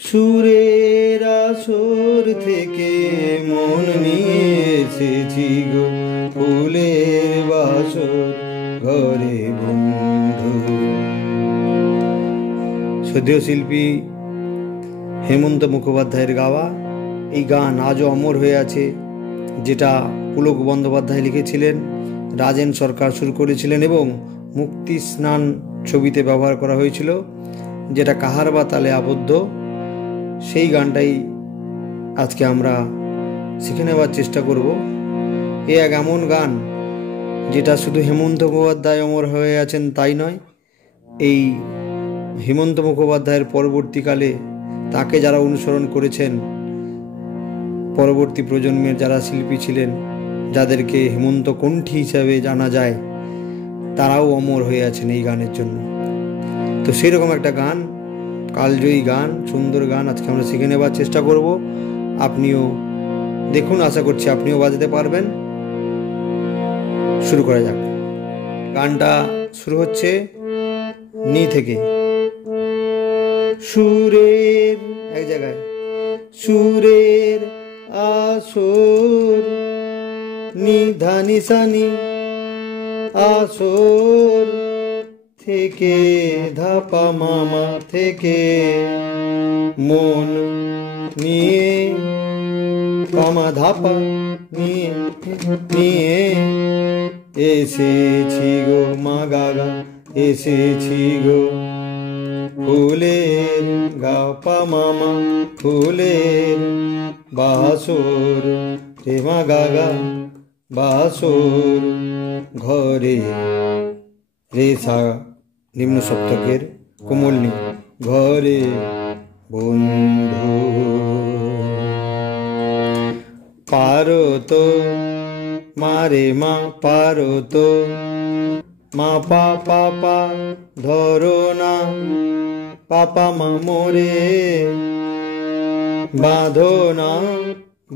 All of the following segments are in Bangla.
সুরের আসর থেকে মন নিয়ে এসেছি গো, ফুলের বাসর ঘরে বন্ধু। শ্রদ্ধেয় শিল্পী হেমন্ত মুখোপাধ্যায়ের গাওয়া এই গান আজও অমর হয়ে আছে, যেটা পুলক বন্দ্যোপাধ্যায় লিখেছিলেন, রাজেন সরকার সুর করেছিলেন এবং মুক্তি স্নান ছবিতে ব্যবহার করা হয়েছিল, যেটা কাহার বা তালে আবদ্ধ। সেই গানটাই আজকে আমরা শিখে নেওয়ার চেষ্টা করব। এ এক এমন গান যেটা শুধু হেমন্ত মুখোপাধ্যায় অমর হয়ে আছেন তাই নয়, এই হেমন্ত মুখোপাধ্যায়ের পরবর্তীকালে তাকে যারা অনুসরণ করেছেন, পরবর্তী প্রজন্মের যারা শিল্পী ছিলেন, যাদেরকে হেমন্ত কণ্ঠী হিসাবে জানা যায়, তারাও অমর হয়ে আছেন এই গানের জন্য। তো সেরকম একটা গান, কালজয়ী গান, সুন্দর গান আজকে আমরা শিখে নেবার চেষ্টা করব। আপনিও দেখুন, আশা করছি আপনিও বাজাতে পারবেন। শুরু করা যাক। গানটা শুরু হচ্ছে নি থেকে। সুরের এক জায়গায়, সুরের আসর নিধানি সানি আসর থেকে ধাপা মামা থেকে মন নিয়ে পামা ধাপা নিয়ে নিয়ে এসেছি গো মা গাগা, এসেছি গো ফুলের গাপা মামা ফুলের বাসর রে মা গাগা বাসর ঘরে, রে সা নিম্ন সপ্তকের কোমলনি, ঘরে বন্ধু। পারো তো মারে মা পারো তো, মা পা পাপা ধরো না পাপা মা মোরে, বাঁধো না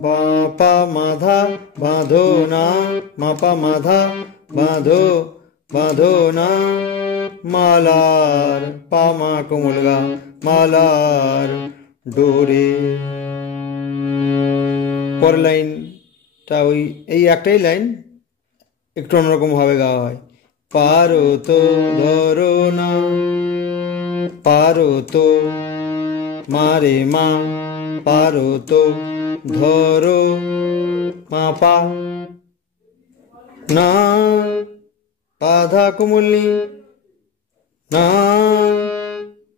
বাপা মাধা বাঁধো না মাপা মাধা বাঁধো, বাঁধো না মালার পামা কোমলগা মালার ডোরে। পর লাইনটা ওই এই একটাই লাইন, একটু অন্যরকম ভাবে গাওয়া হয়। পারো তো ধরো না পারো তো মারে মা পারো তো ধরো মাপা না পাধা কোমলি না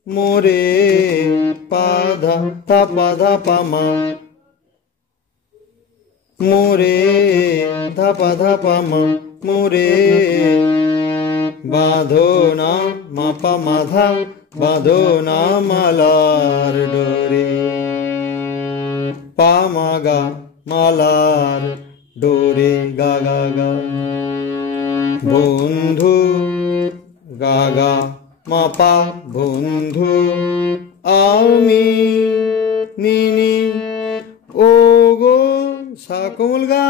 মোরে, পাধা ধাপা ধাপা মা মোরে, ধাপা ধাপা মা মোরে, বাঁধো না মাপা মাধা বাঁধো না মালার ডোরে, পা মাগা মালার ডোরে গা গা গা বন্ধু গাগা মাপা বন্ধু আমি নিনি ও গো সা কোমল গা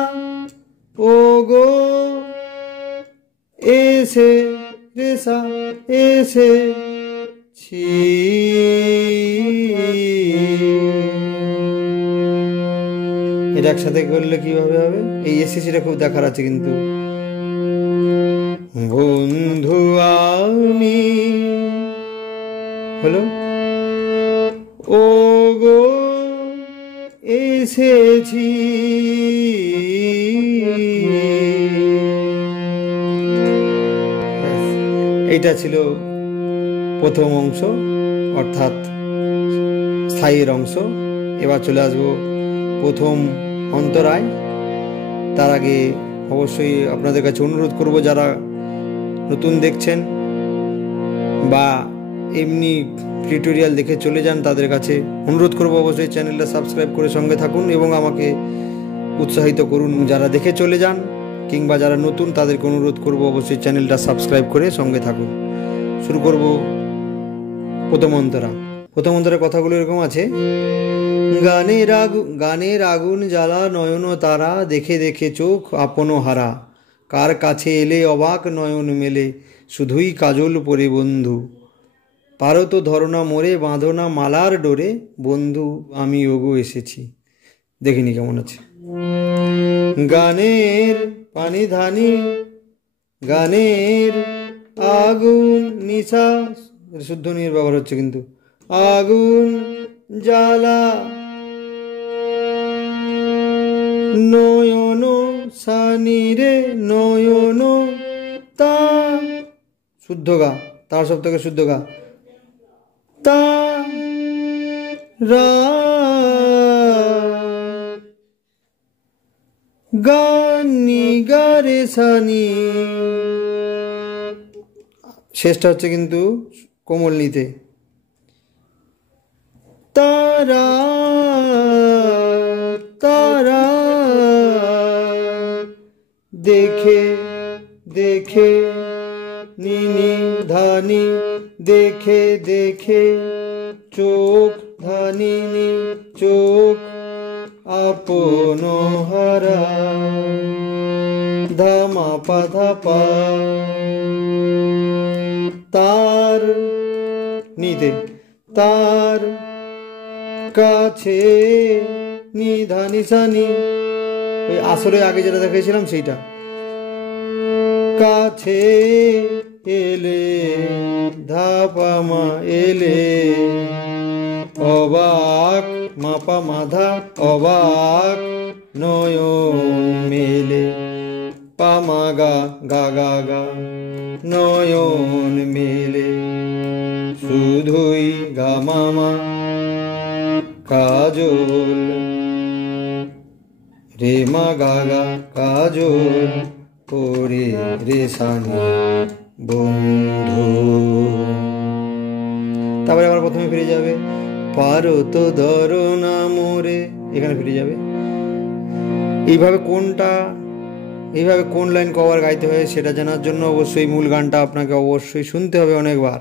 ও গো এসে রেসা এসে ছি। এটা একসাথে করলে কিভাবে হবে? এই এসেছিটা খুব দেখার আছে কিন্তু। বন্ধু আমি হলো ও গো এসেছি, এইটা ছিল প্রথম অংশ, অর্থাৎ স্থায়ীর অংশ। এবার চলে আসবো প্রথম অন্তরায়। তার আগে অবশ্যই আপনাদের কাছে অনুরোধ করব, যারা নতুন দেখছেন বা এমনি টিউটোরিয়াল দেখে চলে যান, তাদের কাছে অনুরোধ করব অবশ্যই চ্যানেলটা সাবস্ক্রাইব করে সঙ্গে থাকুন এবং আমাকে উৎসাহিত করুন। যারা দেখে চলে যান কিংবা যারা নতুন, তাদেরকে অনুরোধ করব অবশ্যই চ্যানেলটা সাবস্ক্রাইব করে সঙ্গে থাকুন। শুরু করব প্রথম অন্তরা। প্রথম অন্তরের কথাগুলো এরকম আছে। গানের আগুন জ্বালা নয়ন তারা, দেখে দেখে চোখ আপন হারা, কার কাছে এলে অবাক নয়ন মেলে, শুধুই কাজল পরে বন্ধু, পারো তো ধরো না মোরে, বাঁধো না মালার ডোরে, বন্ধু আমি ওগো এসেছি। দেখিনি কেমন আছে। গানের পানি ধানি, গানের আগুন নিশা, শুদ্ধ নির ব্যবহার হচ্ছে কিন্তু, আগুন জ্বালা নয়ন সানি রে নয়ন তা, শুদ্ধ গা, তার সপ্তকে শুদ্ধ গা, তা রা গানি গারে সানি, শেষটা হচ্ছে কিন্তু কোমল নিতে, তারা তারা দেখে দেখে নিনি ধানি, দেখে দেখে চোখ ধানিনি চোখ আপন হারা, ধামা পাধা পা, তার নিতে, তার কাছে নিধানি সানি, ওই আসরে আগে যেটা দেখিয়েছিলাম সেইটা, কাছে এলে ধাপামা এলে, অবাক মাপা মাধা অবাক নয়ন মেলে, পামা গা গা গা গা নয়ন মেলে, শুধুই গা মামা কাজল রে মা গা গা কাজল করে রে সানি বন্ধু। তারপরে আবার প্রথমে ফিরে যাবে, পারো তো ধরো না মোরে, এখানে ফিরে যাবে। এইভাবে কোন লাইন কবার গাইতে হয় সেটা জানার জন্য অবশ্যই মূল গানটা আপনাকে অবশ্যই শুনতে হবে অনেকবার।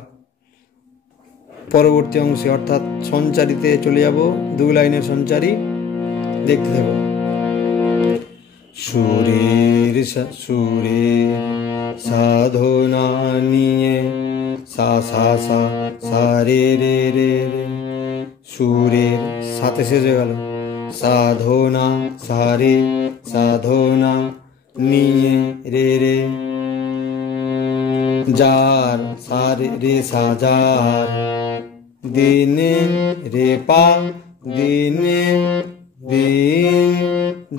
পরবর্তী অংশে অর্থাৎ সঞ্চারিতে চলে যাব, 2 লাইনের সঞ্চারী, দেখতে থাকো। সুরের সাধনা নিয়ে সা সা সা সা রে রে রে রে, সুরের সাথে শেষ হয়ে গেল, সাধনা সা রে সাধনা নিয়ে রে রে, যার সা রে সা যার, দিনে রে পা দিনে দিন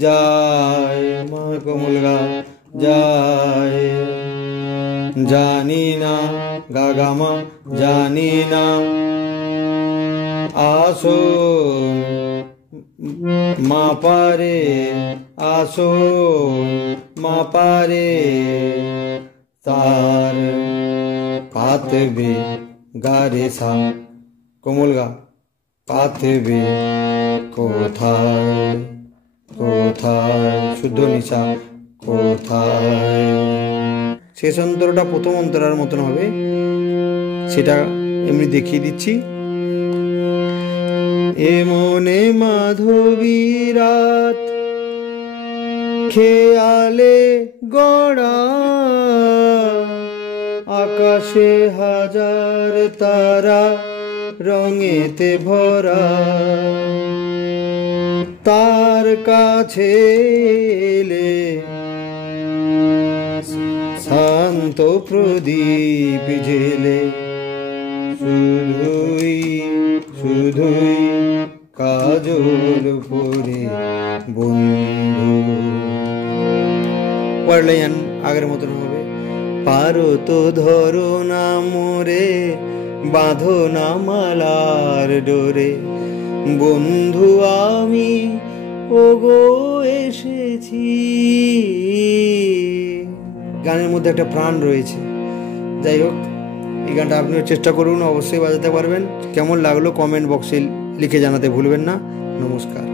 যায়, মা কোমল গা যায়, জানি না গা গা মা জানি না, আসো মা পারে আসো মা পারে, তার পাতবে গা রে সা কোমল গা, পাতবে কোথায় কোথায়, শুদ্ধ নিশা কোথায়। শেষ অন্তরটা প্রথম অন্তরার মতন হবে, সেটা এমনি দেখিয়ে দিচ্ছি। এমনে মাধবী রাত খেয়ালে গড়া, আকাশে হাজার তারা রঙেতে ভরা, তার কাছে এলে শান্ত প্রদীপ জেলে, শুধুই শুধুই কাজল পরে বন্ধু। পড়লে আগের মতন হবে, পারো তো ধরো না মোরে, বাঁধো না মালার ডোরে, বন্ধু আমি ওগো এসেছি। গানের মধ্যে একটা প্রাণ রয়েছে। যাই হোক, এই গানটা আপনিও চেষ্টা করুন, অবশ্যই বাজাতে পারবেন। কেমন লাগলো কমেন্ট বক্সে লিখে জানাতে ভুলবেন না। নমস্কার।